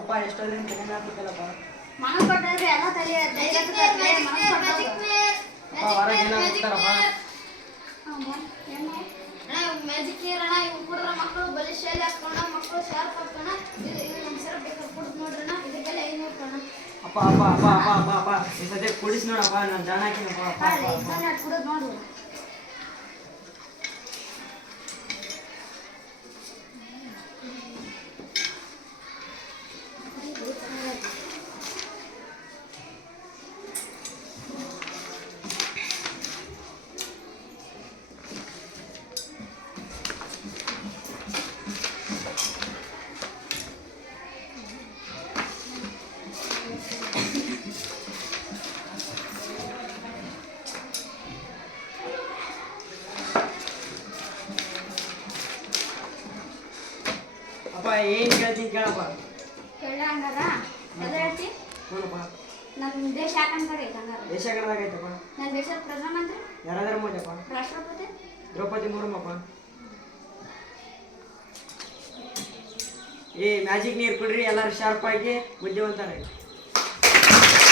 ಅಪ್ಪ ಎಷ್ಟೊಂದಿನ ತಲೆನೇ ಹಾಕ್ಬೇಕಲ್ಲಪ್ಪ. ಮನಸ್ಸು ಕೊಟ್ಟರೆ ಎಲ್ಲ ತಲೆ ಹೊರಗೆ ಏನೋ ಕೊಡ್ತಾರಪ್ಪ. ಮ್ಯಾಜಿಕ್ ನೀರ್ ಅಣ್ಣ ಇವು ಕುಡಿದ್ರೆ ಮಕ್ಕಳು ಬಲಿಶಾಲಿ ಹಾಕೋಣ, ಮಕ್ಕಳು ಶಾರ್ಪ್ ಹಾಕೋಣ. ಇದು ನಮ್ಮ ಸರ ಬೇಕಾದ್ರೆ ಕುಡಿದು ನೋಡ್ರಣ, ಇದಕ್ಕೆಲ್ಲ 500 ರೂಪಾಯಿ. ಅಪ್ಪ ಅಪ್ಪ ಅಪ್ಪ ಅಪ್ಪ ಅಪ್ಪ ಅಪ್ಪ ಈ ಸದ್ಯ ಕುಡಿಸ್ ನೋಡಪ್ಪ, ನಾನು ಜಾಣ ಹಾಕಿನಪ್ಪ. ಕುಡಿದು ನೋಡು. ಅಪ್ಪ ಏನು ಕೇಳ್ತೀನಿ ಕೇಳಪ್ಪ. ಕೇಳ ಹಂಗಾರ ಎಲ್ಲ ಹೇಳ್ತಿ. ನೋಡಪ್ಪ, ನಮ್ಮ ದೇಶ ಯಾಕಂತಾರೆ ಹಂಗಾರ? ದೇಶ ಕನ್ನಡಾಗೈತಪ್ಪ. ನನ್ನ ದೇಶದ ಪ್ರಧಾನಮಂತ್ರಿ ಯಾರಾದ್ರೂ ಮೋದಿಯಪ್ಪ. ರಾಷ್ಟ್ರಪತಿ ದ್ರೌಪದಿ ಮುರ್ಮಪ್ಪ. ಈ ಮ್ಯಾಜಿಕ್ ನೀರು ಕುಡ್ರಿ, ಎಲ್ಲರೂ ಶಾರ್ಪ್ ಆಗಿ ಬುದ್ಧಿವಂತರಾಗಿ.